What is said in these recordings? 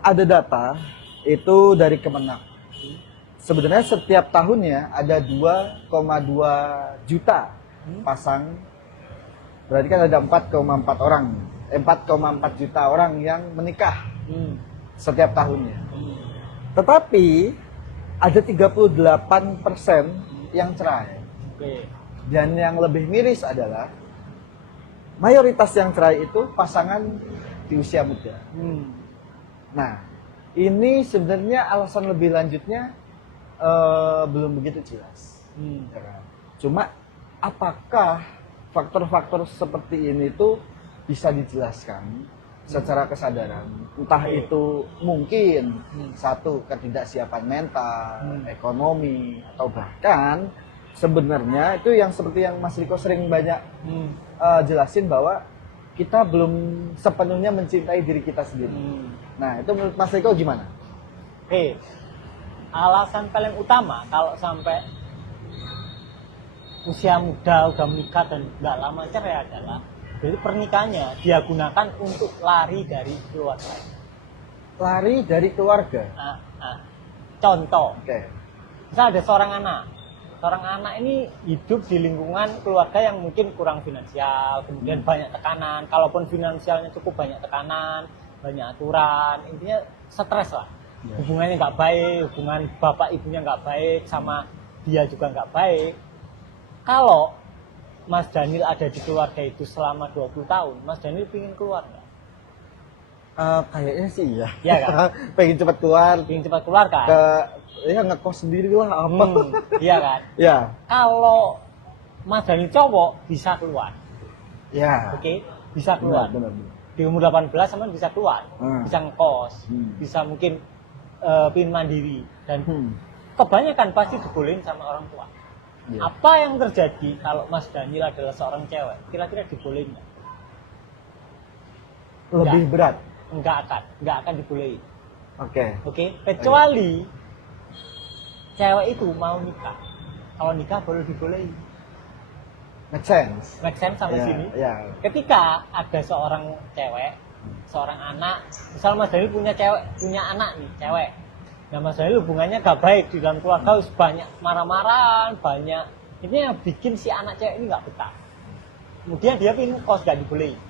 ada data itu dari Kemenak. Sebenarnya setiap tahunnya ada 2,2 juta pasang. Berarti kan ada 4,4 orang. 4,4 juta orang yang menikah setiap tahunnya. Tetapi ada 38% yang cerai. Dan yang lebih miris adalah mayoritas yang cerai itu pasangan di usia muda. Nah, ini sebenarnya alasan lebih lanjutnya belum begitu jelas. Cuma apakah faktor-faktor seperti ini tuh bisa dijelaskan secara kesadaran? Entah itu mungkin satu, ketidaksiapan mental, ekonomi, atau bahkan sebenarnya itu yang seperti yang Mas Riko sering banyak jelasin bahwa kita belum sepenuhnya mencintai diri kita sendiri. Nah, itu menurut Mas Riko gimana? Alasan paling utama kalau sampai usia muda udah menikah dan nggak lama cerai adalah jadi pernikahannya dia gunakan untuk lari dari keluarga. Lari dari keluarga. Contoh, misal ada seorang anak ini hidup di lingkungan keluarga yang mungkin kurang finansial, kemudian banyak tekanan. Kalaupun finansialnya cukup, banyak tekanan, banyak aturan, intinya stres lah. Hubungannya nggak baik, hubungan bapak ibunya nggak baik, sama dia juga nggak baik. Kalau Mas Daniel ada di keluarga itu selama 20 tahun, Mas Daniel pengen keluar nggak? Kayaknya sih iya. Iya kan? Pengen cepat keluar. Pengen cepat keluar kan? Ngekos sendiri lah apa. Iya kan? Ya. Kalau Mas Daniel cowok bisa keluar. Ya. Oke, bisa keluar. Benar. Di umur 18 sama bisa keluar. Bisa ngekos, bisa mungkin pin mandiri, dan kebanyakan pasti dibolehin sama orang tua. Apa yang terjadi kalau Mas Daniel adalah seorang cewek? Kira-kira dibolehin nggak? Lebih berat? Nggak akan dibolehin. Oke, kecuali cewek itu mau nikah. Kalau nikah baru dibolehin. Make sense sampai sini. Ketika ada seorang cewek, seorang anak, misal Mas Daniel punya anak nih, cewek. Nah, Mas Daniel hubungannya gak baik di dalam keluarga, banyak marah-marahan, banyak ini yang bikin si anak cewek ini gak betah. Kemudian dia pingin kos, gak dibolehin.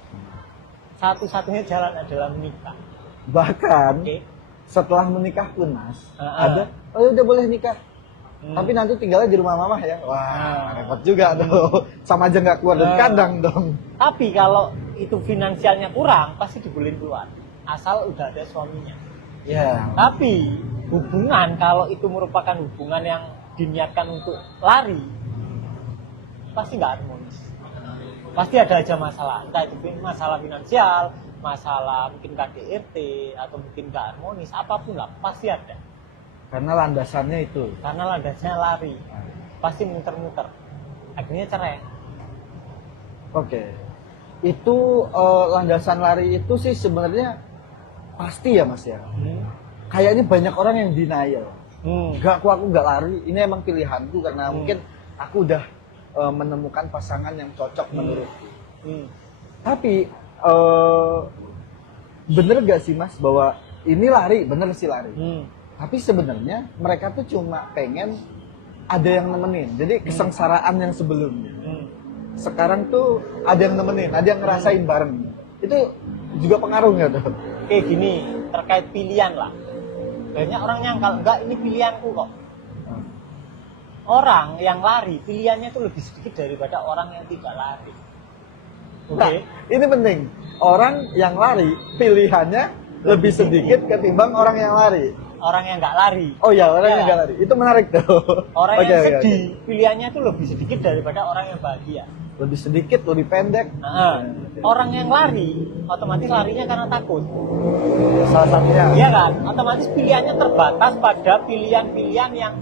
Satu-satunya jalan adalah menikah. Bahkan setelah menikah pun Mas, ada udah boleh nikah. Tapi nanti tinggalnya di rumah mama ya. Wah, repot juga tuh. Sama aja nggak keluar dari kandang dong. Tapi kalau itu finansialnya kurang, pasti dibolehin keluar. Asal udah ada suaminya. Tapi hubungan kalau itu merupakan hubungan yang diniatkan untuk lari, pasti nggak harmonis. Pasti ada aja masalah. Entah itu masalah finansial, masalah mungkin KDRT, atau mungkin nggak harmonis, apapun lah, pasti ada. Karena landasannya itu. Karena landasannya lari. Pasti muter-muter. Akhirnya cerai. Itu landasan lari itu sih sebenarnya pasti ya Mas ya. Kayaknya banyak orang yang denial. Aku nggak lari. Ini emang pilihanku karena mungkin aku udah menemukan pasangan yang cocok menurutku. Tapi bener gak sih Mas bahwa ini lari, bener sih lari. Tapi sebenarnya mereka tuh cuma pengen ada yang nemenin. Jadi kesengsaraan yang sebelumnya. Sekarang tuh ada yang nemenin, ada yang ngerasain bareng. Itu juga pengaruh nggak tuh? Kayak gini, terkait pilihan lah. Banyak orang nyangkal, enggak ini pilihanku kok. Orang yang lari, pilihannya tuh lebih sedikit daripada orang yang tidak lari. Nah, ini penting. Orang yang lari, pilihannya lebih sedikit ketimbang orang yang lari. Orang yang nggak lari. Orang yang nggak lari. Itu menarik tuh. Orang yang sedih, pilihannya tuh lebih sedikit daripada orang yang bahagia. Lebih sedikit, lebih pendek. Orang yang lari, otomatis larinya karena takut. Salah satunya. Iya kan? Otomatis pilihannya terbatas pada pilihan-pilihan yang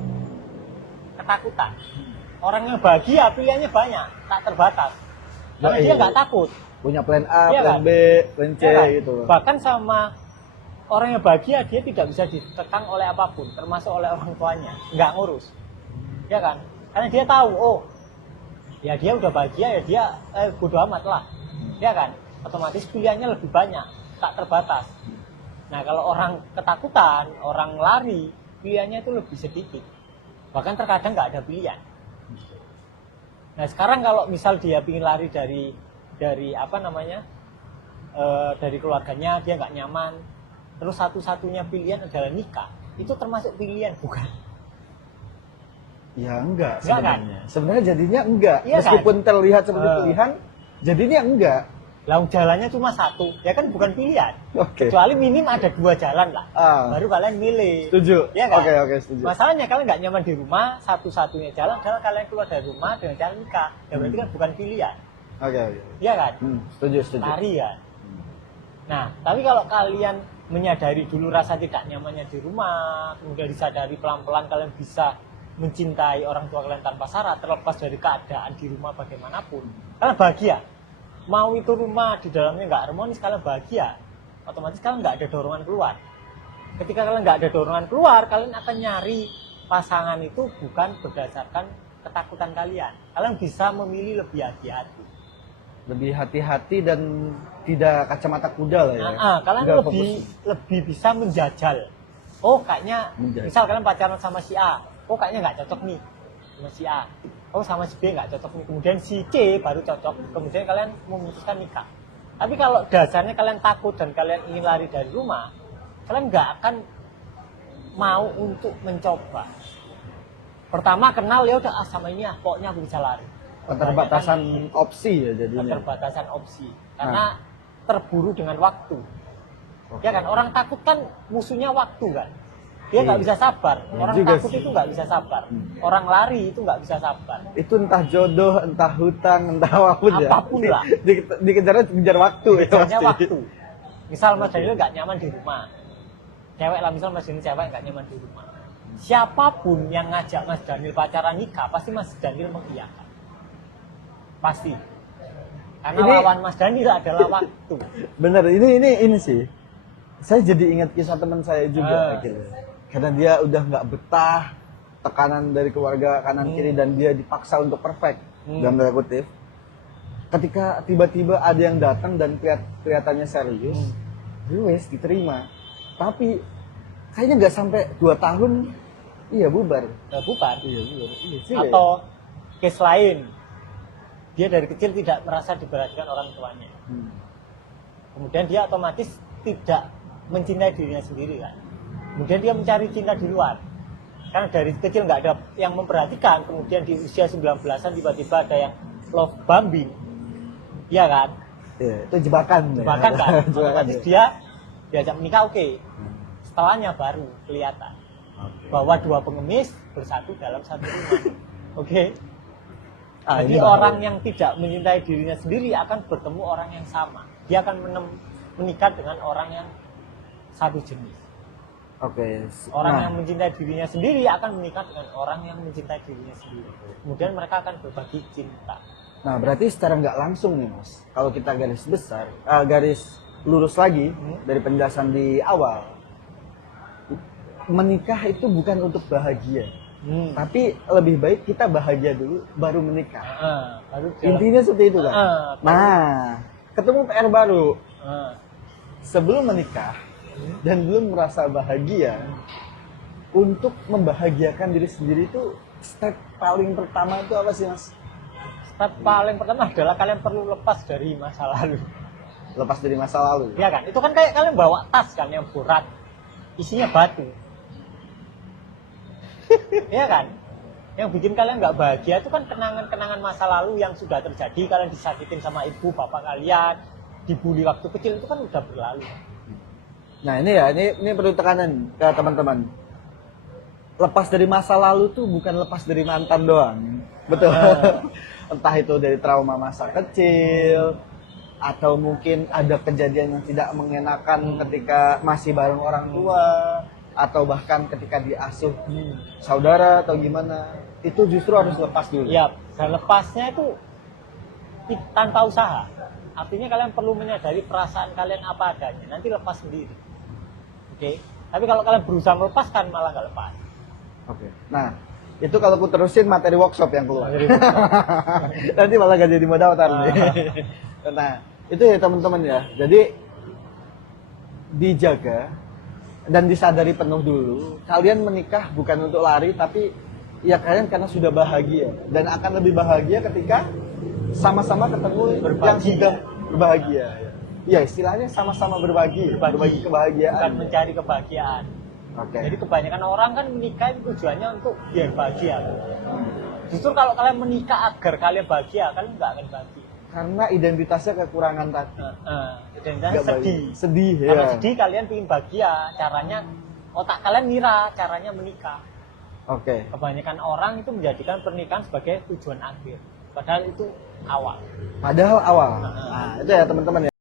ketakutan. Orang yang bahagia, pilihannya banyak, tak terbatas. Karena dia nggak takut. Punya plan A, Iya plan kan? B, plan C gitu. Bahkan sama orang yang bahagia, dia tidak bisa dikekang oleh apapun, termasuk oleh orang tuanya. Nggak ngurus. Ya kan? Karena dia tahu, ya dia udah bahagia, ya dia bodo amat lah. Ya kan? Otomatis pilihannya lebih banyak, tak terbatas. Nah, kalau orang ketakutan, orang lari, pilihannya itu lebih sedikit. Bahkan terkadang nggak ada pilihan. Nah, sekarang kalau misal dia ingin lari dari apa namanya, dari keluarganya, dia nggak nyaman, terus satu-satunya pilihan adalah nikah, itu termasuk pilihan bukan? Ya enggak Enggak, sebenarnya. Sebenarnya jadinya enggak. Iya, Meskipun terlihat seperti pilihan, jadinya enggak. Lah jalannya cuma satu, ya kan bukan pilihan. Oke. Kecuali minim ada 2 jalan lah, Ah. baru kalian milih. Setuju. Ya kan? Oke, setuju. Masalahnya kalian nggak nyaman di rumah, satu-satunya jalan adalah kalian keluar dari rumah dengan jalan nikah. Ya berarti kan bukan pilihan, Oke. iya kan? Setuju. Lari kan. Nah, tapi kalau kalian menyadari dulu rasa tidak nyamannya di rumah, kemudian disadari pelan-pelan kalian bisa mencintai orang tua kalian tanpa syarat, terlepas dari keadaan di rumah bagaimanapun, kalian bahagia. Mau itu rumah di dalamnya nggak harmonis, kalian bahagia, otomatis kalian nggak ada dorongan keluar. Ketika kalian nggak ada dorongan keluar, kalian akan nyari pasangan itu bukan berdasarkan ketakutan kalian. Kalian bisa memilih lebih hati-hati. Lebih hati-hati dan tidak kacamata kuda lah ya. Kalian Nggak lebih bisa menjajal. Oh, kayaknya misal kalian pacaran sama si A, oh kayaknya nggak cocok nih sama si A. Oh, sama si B nggak cocok nih. Kemudian si C baru cocok. Kemudian kalian memutuskan nikah. Tapi kalau dasarnya kalian takut dan kalian ingin lari dari rumah, kalian nggak akan mau untuk mencoba. Pertama kenal ya udah sama ini pokoknya aku bisa lari. Keterbatasan opsi ya jadinya. Keterbatasan opsi. Karena terburu dengan waktu. Ya kan, orang takut kan musuhnya waktu kan. Dia nggak bisa sabar. Orang takut itu nggak bisa sabar. Orang lari itu nggak bisa sabar. Itu entah jodoh, entah hutang, entah apapun ya. Apapun lah. Dikejar waktu ya Dikejarnya pasti. waktu. Misal Mas Daniel nggak nyaman di rumah. Cewek lah, misal Mas Daniel cewek nggak nyaman di rumah. Siapapun yang ngajak Mas Daniel pacaran nikah, pasti Mas Daniel mengiyakan. Pasti. Karena lawan Mas Daniel adalah waktu. Bener, ini sih. Saya jadi ingat kisah teman saya juga akhirnya. Karena dia udah nggak betah tekanan dari keluarga kanan kiri dan dia dipaksa untuk perfect dalam tanda kutip. Ketika tiba-tiba ada yang datang dan kelihatannya serius, wes diterima. Tapi kayaknya nggak sampai 2 tahun, iya bubar. Nggak bubar. Iya bubar. Iya, sih, Atau case lain, dia dari kecil tidak merasa diperhatikan orang tuanya. Kemudian dia otomatis tidak mencintai dirinya sendiri kan. Kemudian dia mencari cinta di luar. Karena dari kecil nggak ada yang memperhatikan, kemudian di usia 19-an tiba-tiba ada yang love bombing. Iya kan? Iya, itu jebakan. Jebakan kan? Jebakan. Otomatis dia diajak menikah, oke. Setelahnya baru kelihatan bahwa 2 pengemis bersatu dalam satu rumah. Oke. Jadi orang yang tidak mencintai dirinya sendiri akan bertemu orang yang sama. Dia akan menikah dengan orang yang satu jenis. Orang yang mencintai dirinya sendiri akan menikah dengan orang yang mencintai dirinya sendiri. Kemudian mereka akan berbagi cinta. Nah, berarti secara nggak langsung nih, Mas. Kalau kita garis besar, garis lurus lagi dari penjelasan di awal, menikah itu bukan untuk bahagia. Tapi lebih baik kita bahagia dulu, baru menikah. Intinya seperti itu kan? Nah, ketemu PR baru. Sebelum menikah, dan belum merasa bahagia, untuk membahagiakan diri sendiri itu step paling pertama itu apa sih, Mas? Step paling pertama adalah kalian perlu lepas dari masa lalu. Lepas dari masa lalu? Iya kan? Itu kan kayak kalian bawa tas kan yang berat, isinya batu. Iya kan? Yang bikin kalian nggak bahagia itu kan kenangan-kenangan masa lalu yang sudah terjadi. Kalian disakitin sama ibu, bapak kalian, dibully waktu kecil, itu kan udah berlalu. Nah ini ya, ini perlu tekanan ke teman-teman. Lepas dari masa lalu tuh bukan lepas dari mantan doang. Betul. Entah itu dari trauma masa kecil, atau mungkin ada kejadian yang tidak mengenakan ketika masih bareng orang tua, atau bahkan ketika diasuh saudara atau gimana. Itu justru harus lepas dulu. Iya, dan lepasnya itu tanpa usaha. Artinya kalian perlu menyadari perasaan kalian apa adanya. Nanti lepas sendiri. Oke, tapi kalau kalian berusaha melepaskan malah nggak lepas. Oke. Nah, itu kalau aku terusin materi workshop yang keluar. Nanti malah gak jadi modal. Nah, itu ya teman-teman ya. Jadi, dijaga dan disadari penuh dulu. Kalian menikah bukan untuk lari, tapi ya kalian karena sudah bahagia dan akan lebih bahagia ketika sama-sama ketemu Berbagi. yang sudah berbahagia. Ya istilahnya sama-sama berbagi kebahagiaan. Bukan mencari kebahagiaan. Oke. Jadi kebanyakan orang kan menikah itu tujuannya untuk biar bahagia. Justru kalau kalian menikah agar kalian bahagia, kalian nggak akan bahagia. Karena identitasnya kekurangan tadi. Dan Nggak sedih. bahagia. Sedih ya. Kalau sedih kalian ingin bahagia, caranya otak kalian ngira caranya menikah. Oke. Kebanyakan orang itu menjadikan pernikahan sebagai tujuan akhir. Padahal itu awal. Padahal awal. Nah, itu ya teman-teman ya.